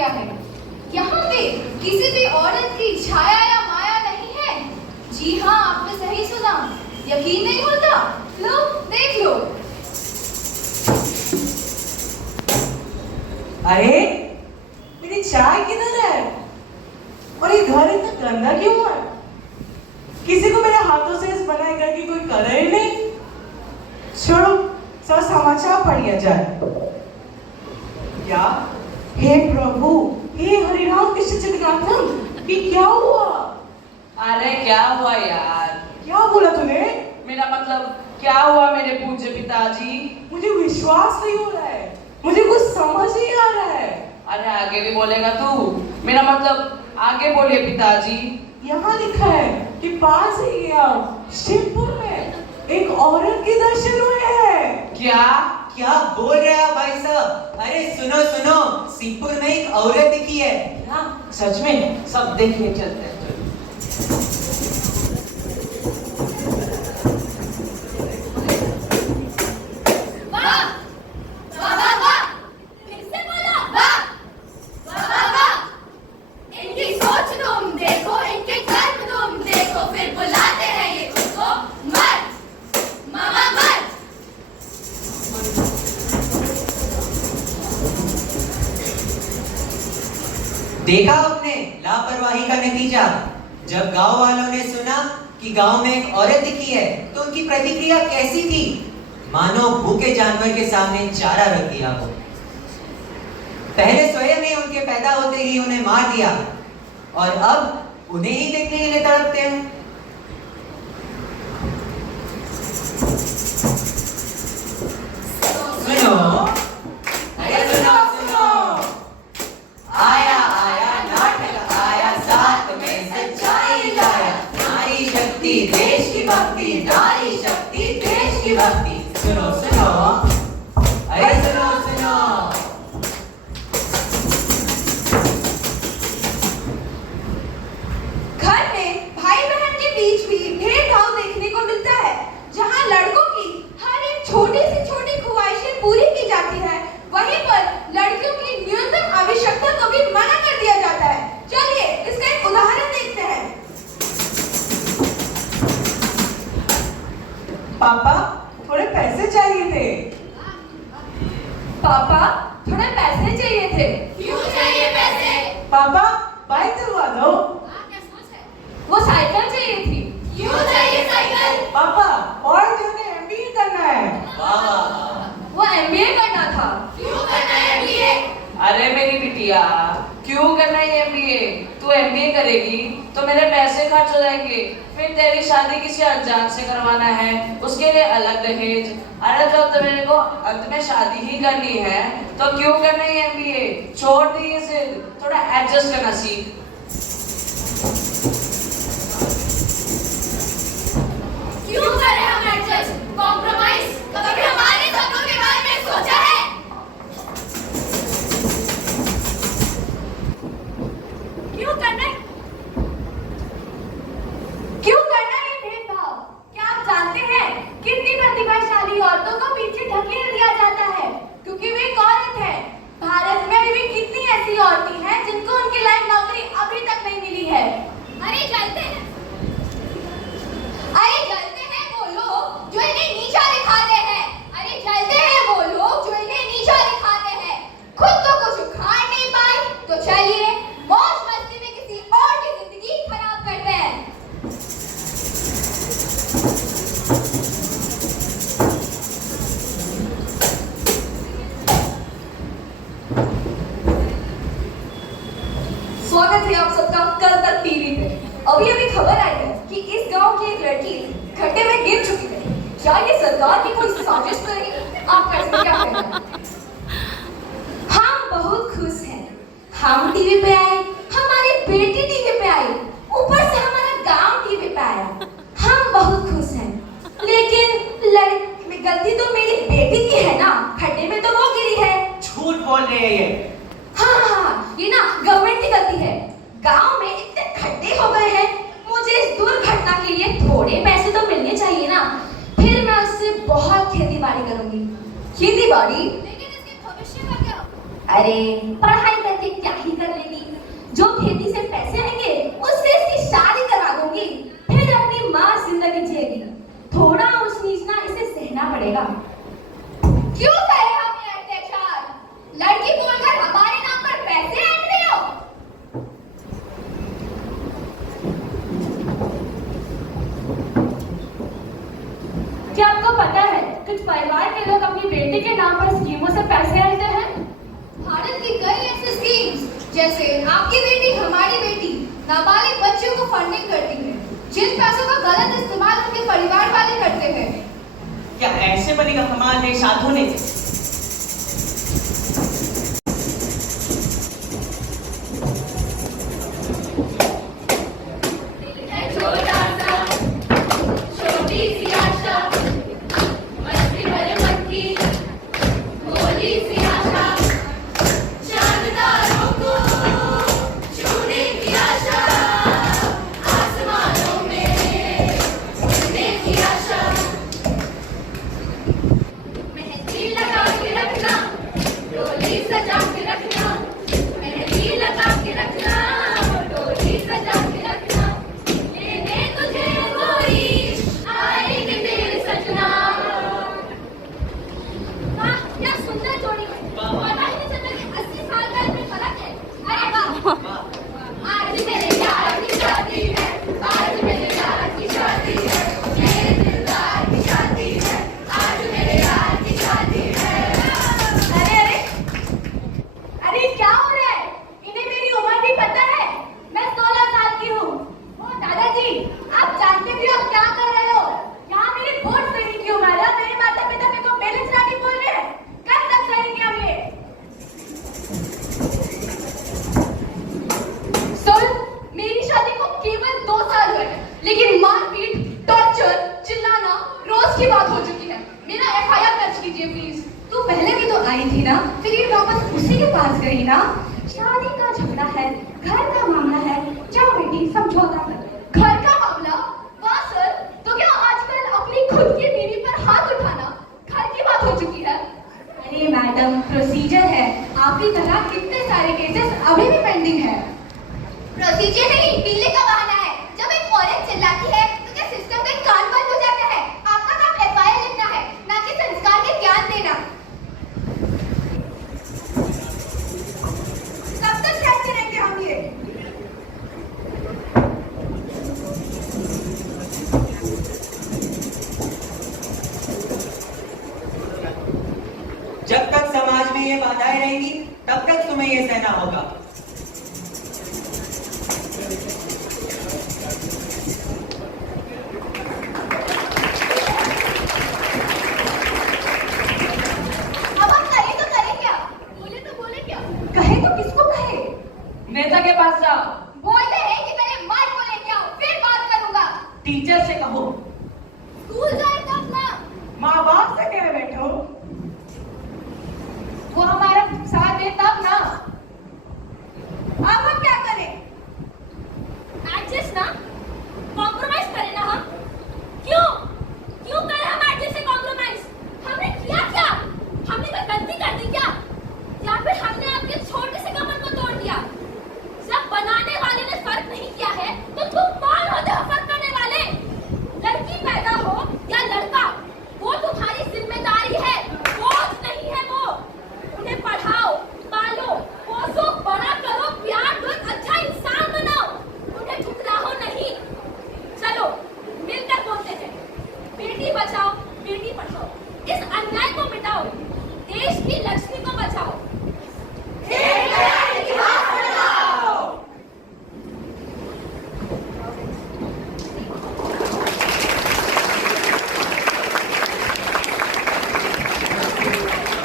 क्या है? यहाँ पे किसी भी औरत की छाया या माया नहीं है। जी हाँ, आपने सही सुना। यकीन नहीं होता? लो देख लो। अरे मेरी चाय किधर है? और ये घर इतना गंदा क्यों है? किसी को मेरे हाथों से इस बनाई घर की कोई कदर ही नहीं। छोड़ो, सब समाचार पढ़िया जाए। क्या? हे प्रभु, हे हरिराम कृष्ण जगन्नाथम, ये क्या हुआ? अरे क्या हुआ यार? क्या बोला तूने? मेरा मतलब क्या हुआ मेरे पूज्य पिताजी? मुझे विश्वास नहीं हो रहा है, मुझे कुछ समझ नहीं आ रहा है। अरे आगे भी बोलेगा तू? मेरा मतलब आगे बोलिए पिताजी। यहाँ लिखा है कि पास ही गया शिवपुर में एक औरत के दर्शन हुए हैं। क्या? क्या बोल रहे हैं भाई साहब? अरे सुनो सुनो, सीपुर में एक औरत दिखी है। हाँ सच में? सब देखने चलते हैं। देखा आपने लापरवाही का नतीजा? जब गांव वालों ने सुना कि गांव में एक औरत दिखी है तो उनकी प्रतिक्रिया कैसी थी? मानो भूखे जानवर के सामने चारा रख दिया हो। पहले स्वयं ही उनके पैदा होते ही उन्हें मार दिया और अब उन्हें ही देखने के लिए तड़पते हैं। सुनो, अरे सुनो सुनो, आया आया नाटक आया, साथ में सच्चाई लाया। नारी शक्ति देश की भक्ति, नारी शक्ति देश की भक्ति। सुनो सुनो, अरे सुनो सुनो। घर में भाई बहन के बीच भी भेदभाव देखने को मिलता है। जहाँ लड़कों की हर एक छोटी से छोटी ख्वाहिशें पूरी की जाती है, वहीं पर लड़कियों की न्यूनतम आवश्यकता को भी मना कर दिया जाता है। चलिए इसका एक उदाहरण देखते हैं। पापा, थोड़े पैसे चाहिए थे। पापा, थोड़े पैसे चाहिए थे। क्यों चाहिए पैसे? पापा, बाइक दिलवा दो। वो साइकिल चाहिए थी। क्यों चाहिए साइकिल? पापा, और जो ने एमबीए करना है। वाह वाह वाह। वो एमबीए करना था। क्यों करना है एमबीए? अरे मेरी बिटिया, क्यों करना है एमबीए? तू एमबीए करेगी तो मेरे पैसे खर्च हो जाएंगे, फिर तेरी शादी किसी अनजान से करवाना है, उसके लिए अलग दहेज। अरे जब तो मेरे को अंत में शादी ही करनी है तो क्यों करना है एमबीए? छोड़ दी इसे, थोड़ा एडजस्ट करना सीख। क्यों करें हम एडजस्ट, कॉम्प्रोमाइज? कभी हमारे सपनों के बारे में सोचा है? क्यों करना है? क्यों करना है भेदभाव? क्या आप जानते हैं कितनी प्रतिभाशाली औरतों को पीछे ढकेल दिया जाता है क्योंकि वे एक औरत है? भारत में अभी भी कितनी ऐसी औरतें हैं जिनको उनकी लायक नौकरी अभी तक नहीं मिली है। अरे जलते हैं वो लोग जो इन्हें नीचा दिखाते हैं। अरे जलते हैं वो लोग जो इन्हें नीचा दिखाते हैं। खुद तो कुछ उखाड़ नहीं पाए तो चलिए मौज मस्ती में किसी और की जिंदगी खराब करते हैं। स्वागत है आप सबका कल तक टीवी पे। अभी अभी खबर आई है कि इस गांव की एक लड़की खड्डे में गिर चुकी है। क्या ये सरकार की कोई साजिश तो नहीं? आपका इसमें क्या कहना है? हम बहुत खुश हैं। हम टीवी पे आए, हमारी बेटी टीवी पे आई, ऊपर से हमारा गांव टीवी पे आया। हम बहुत खुश हैं। लेकिन गलती तो मेरी बेटी की है ना, खड्डे में तो वो गिरी है। झूठ बोल रहे हैं ये। हाँ, ये ना गवर्नमेंट की गलती है। गांव में इतने खड्डे हो गए हैं, मुझे इस दुर्घटना के लिए थोड़े पैसे तो मिलने चाहिए ना। फिर मैं उससे बहुत खेती बाड़ी करूंगी। खेती बाड़ी? लेकिन इसके भविष्य का क्या? अरे पढ़ाई करके क्या ही कर लेगी, जो खेती से पैसे आएंगे उससे इसकी शादी करा दूंगी, फिर अपनी माँ जिंदगी जिएगी। थोड़ा ऊंच नीच ना इसे सहना पड़ेगा। क्यों करे हम ये अत्याचार? लड़की बोलकर हमारे नाम पर पैसे ऐंठ रहे हो? क्या आपको पता है कुछ परिवार के लोग अपनी बेटी के नाम पर स्कीमों से पैसे आते हैं? भारत की कई ऐसी स्कीम्स जैसे आपकी बेटी हमारी बेटी नाबालिग बच्चों को फंडिंग करती है, जिन पैसों का गलत इस्तेमाल उनके परिवार वाले करते हैं। क्या ऐसे बनेगा हमारे देश आधुनिक? लेकिन मारपीट, टॉर्चर, चिल्लाना रोज की बात हो चुकी है। मेरा एफआईआर दर्ज कीजिए प्लीज। तू पहले भी तो आई थी ना, फिर ये वापस उसी के पास गई ना। शादी का झगड़ा है, घर का मामला है, जाओ बेटी समझौता कर। घर का मामला? वाह सर, तो क्या आजकल अपनी खुद की बीवी पर हाथ उठाना घर की बात हो चुकी है? अरे मैडम, प्रोसीजर है। आपकी तरह कितने सारे केसेस अभी भी पेंडिंग है। प्रोसीजर नहीं, पीले का बहाना है। जब एक औरत चिल्लाती है तो क्या सिस्टम का कान बंद हो जाता है? आपका काम एफआईआर लिखना है, ना कि संस्कार के ज्ञान देना। कब तक सहते रहेंगे हम ये? जब तक समाज में ये बाधाएं रहेंगी तब तक तुम्हें ये सहना होगा।